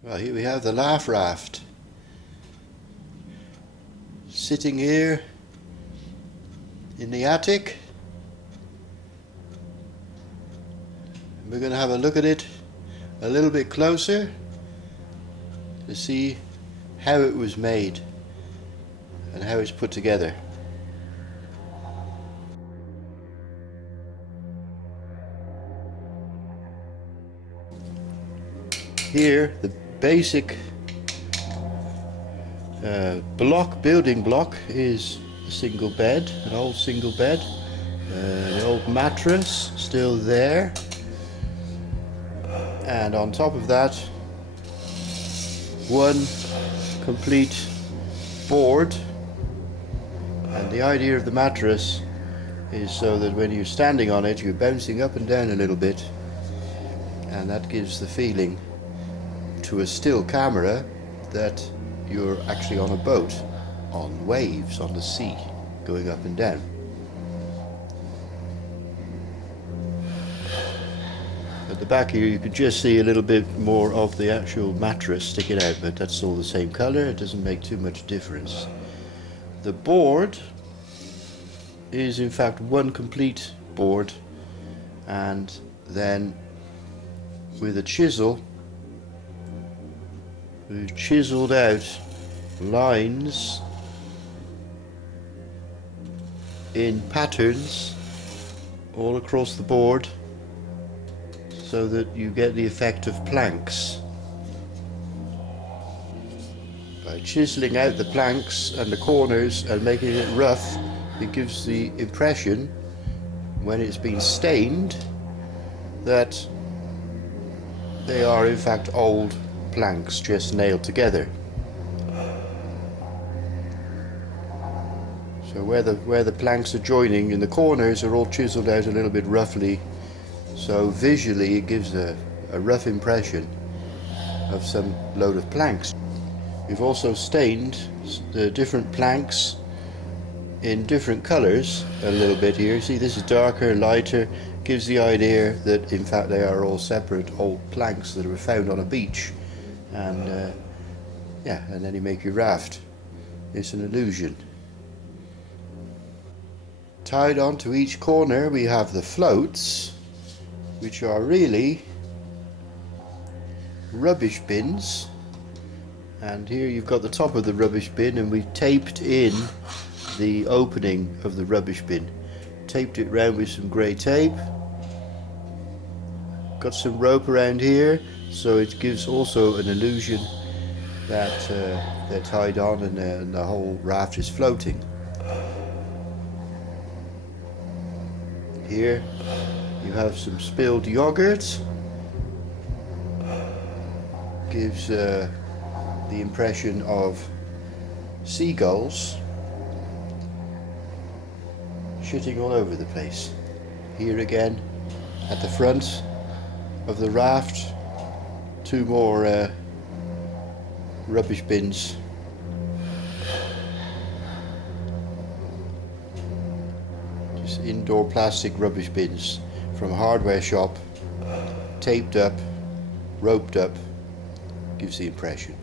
Well, here we have the LAFF RAFT sitting here in the attic. We're going to have a look at it a little bit closer to see how it was made and how it's put together. Here, the basic building block is a single bed, an old single bed, the old mattress still there, and on top of that one complete board. And the idea of the mattress is so that when you're standing on it you're bouncing up and down a little bit, and that gives the feeling to a still camera that you're actually on a boat, on waves, on the sea, going up and down. At the back here you can just see a little bit more of the actual mattress sticking out, but that's all the same color, it doesn't make too much difference. The board is in fact one complete board, and then with a chisel we've chiseled out lines in patterns all across the board so that you get the effect of planks. By chiseling out the planks and the corners and making it rough, it gives the impression, when it's been stained, that they are in fact old planks just nailed together. So where the planks are joining in the corners are all chiseled out a little bit roughly, so visually it gives a rough impression of some load of planks. We've also stained the different planks in different colors a little bit here. See, this is darker, lighter, gives the idea that in fact they are all separate old planks that were found on a beach. And yeah, and then you make your raft. It's an illusion. Tied onto each corner we have the floats, which are really rubbish bins. And here you've got the top of the rubbish bin, and we've taped in the opening of the rubbish bin. Taped it round with some grey tape. Got some rope around here, so it gives also an illusion that they're tied on and the whole raft is floating. Here you have some spilled yogurt. Gives the impression of seagulls shitting all over the place. Here again at the front of the raft, two more rubbish bins. Just indoor plastic rubbish bins from a hardware shop, taped up, roped up, gives the impression.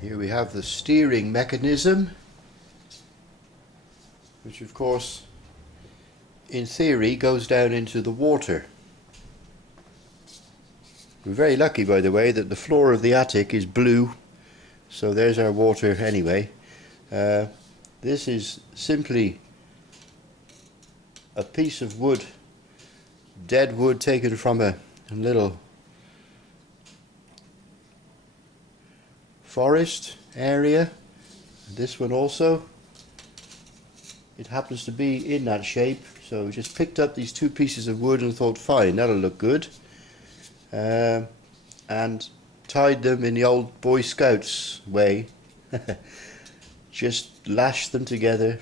Here we have the steering mechanism, which of course in theory goes down into the water. We're very lucky, by the way, that the floor of the attic is blue, so there's our water anyway. This is simply a piece of wood, dead wood taken from a little forest area. This one also, it happens to be in that shape, so we just picked up these two pieces of wood and thought, fine, that'll look good. And tied them in the old Boy Scouts way. Just lashed them together,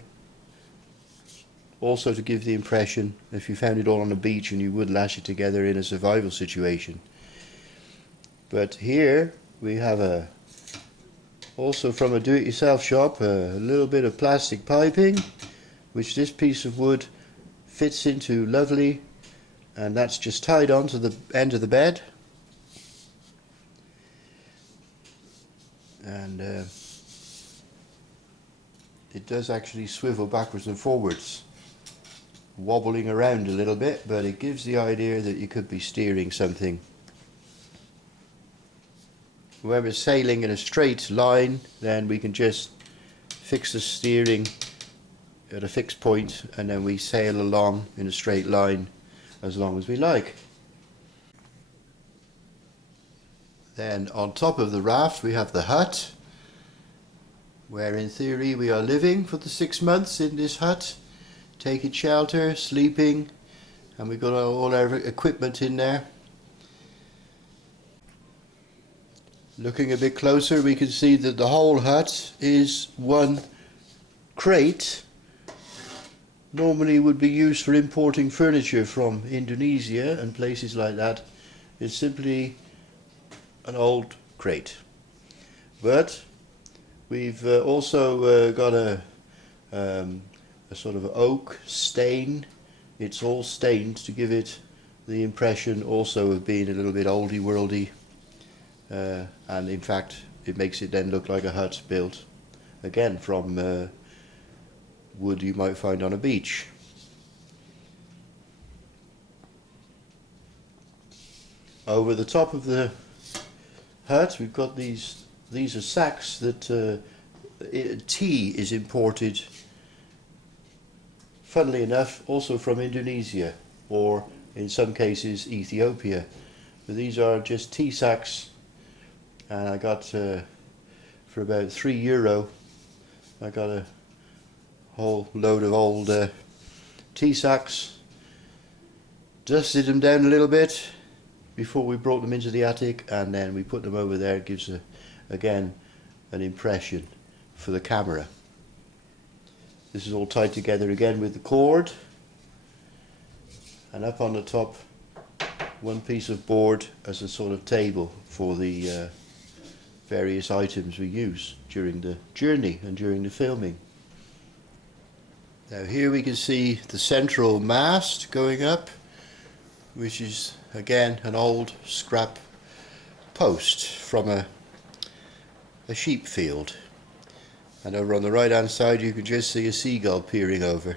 also to give the impression, if you found it all on the beach, and you would lash it together in a survival situation. But here we have also from a do-it-yourself shop, a little bit of plastic piping, which this piece of wood fits into lovely, and that's just tied onto the end of the bed. and it does actually swivel backwards and forwards, wobbling around a little bit, but it gives the idea that you could be steering something. When we're sailing in a straight line, then we can just fix the steering at a fixed point, and then we sail along in a straight line as long as we like. Then on top of the raft we have the hut, where in theory we are living for the 6 months in this hut, taking shelter, sleeping, and we've got all our equipment in there. Looking a bit closer, we can see that the whole hut is one crate. Normally would be used for importing furniture from Indonesia and places like that. It's simply an old crate. But we've also got a sort of oak stain. It's all stained to give it the impression also of being a little bit oldie worldy. And in fact it makes it then look like a hut built again from wood you might find on a beach. Over the top of the hut we've got these are sacks that tea is imported, funnily enough, also from Indonesia, or in some cases Ethiopia. But these are just tea sacks, and I got for about €3 I got a whole load of old tea sacks, dusted them down a little bit before we brought them into the attic, and then we put them over there. It gives again an impression for the camera. This is all tied together again with the cord, and up on the top one piece of board as a sort of table for the various items we use during the journey and during the filming. Now here we can see the central mast going up, which is again an old scrap post from a sheep field, and over on the right hand side you can just see a seagull peering over.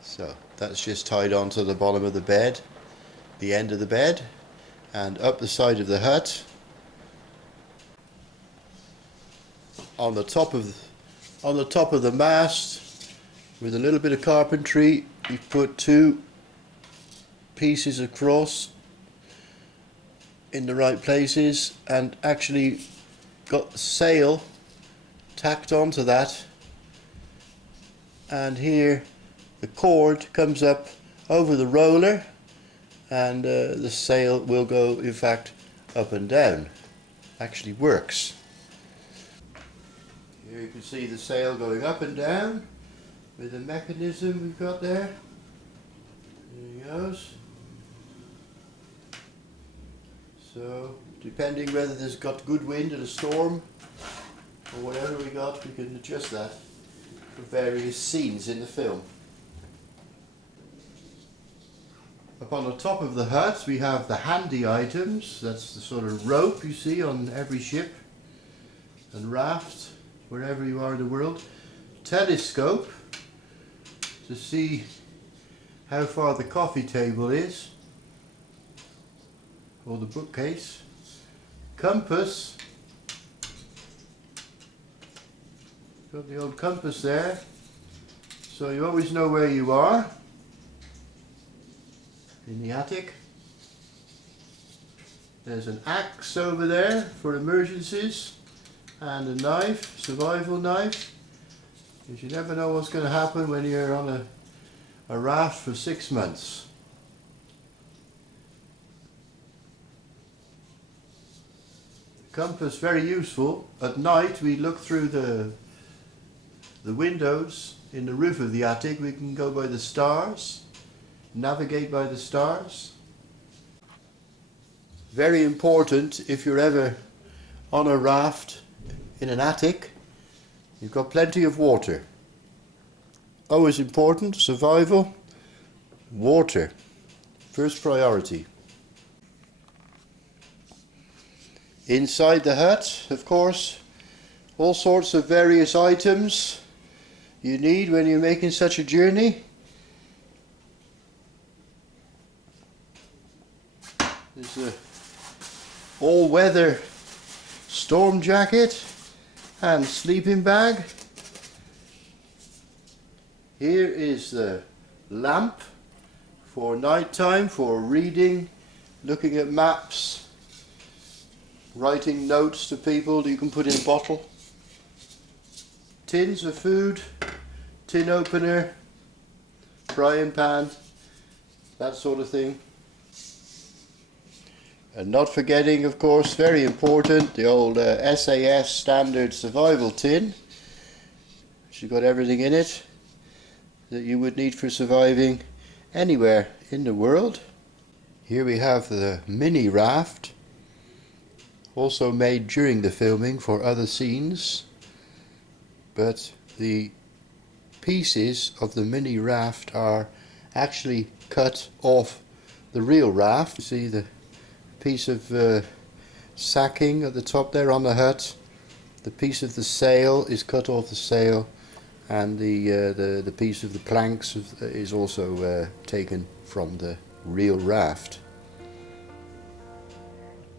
So that's just tied onto the bottom of the bed, the end of the bed, and up the side of the hut. On the top of the mast, with a little bit of carpentry, we've put 2 pieces across in the right places, and actually got the sail tacked onto that, and here the cord comes up over the roller, and the sail will go in fact up and down. Actually works. Here you can see the sail going up and down with the mechanism we've got there. There he goes. So depending whether there's got good wind and a storm or whatever we got, we can adjust that for various scenes in the film. Up on the top of the hut we have the handy items. That's the sort of rope you see on every ship and raft wherever you are in the world. Telescope to see how far the coffee table is, or the bookcase. Compass, got the old compass there, so you always know where you are in the attic. There's an axe over there for emergencies, and a knife, survival knife, because you never know what's going to happen when you're on a raft for 6 months. Compass, very useful. At night we look through the windows in the roof of the attic. We can go by the stars, navigate by the stars. Very important if you're ever on a raft in an attic, you've got plenty of water. Always important, survival, water, first priority. Inside the hut, of course, all sorts of various items you need when you're making such a journey. There's a all-weather storm jacket and sleeping bag. Here is the lamp for night time, for reading, looking at maps, writing notes to people that you can put in a bottle. Tins of food, tin opener, frying pan, that sort of thing. And not forgetting, of course, very important, the old SAS standard survival tin. She's got everything in it that you would need for surviving anywhere in the world. Here we have the mini raft, also made during the filming for other scenes, but the pieces of the mini raft are actually cut off the real raft. You see the piece of sacking at the top there on the hut, the piece of the sail is cut off the sail, and the piece of the planks is also taken from the real raft.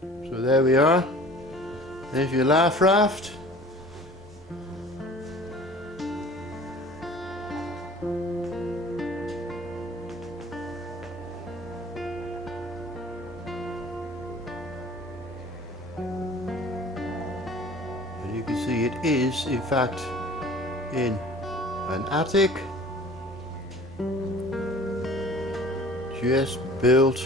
So there we are. There's your LAFF raft. And you can see it is in fact in an attic, just built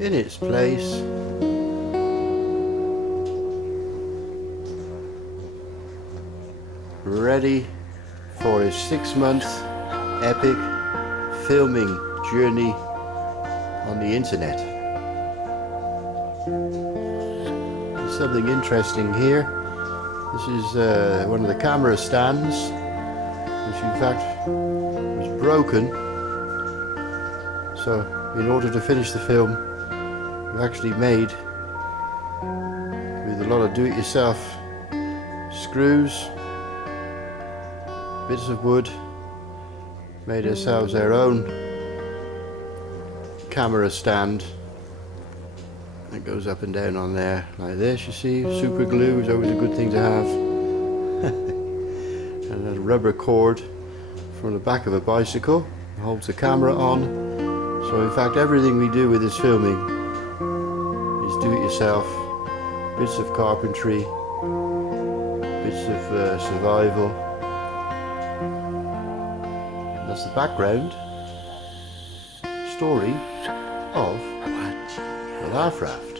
in its place, ready for a 6-month epic filming journey on the internet. There's something interesting here. This is one of the camera stands, which in fact was broken. So in order to finish the film, we've actually made, with a lot of do-it-yourself screws, bits of wood, made ourselves our own camera stand. It goes up and down on there like this, you see. Super glue is always a good thing to have. And a rubber cord from the back of a bicycle holds the camera on. So in fact everything we do with this filming is do it yourself. Bits of carpentry, bits of survival. And that's the background story of the LAFF RAFT.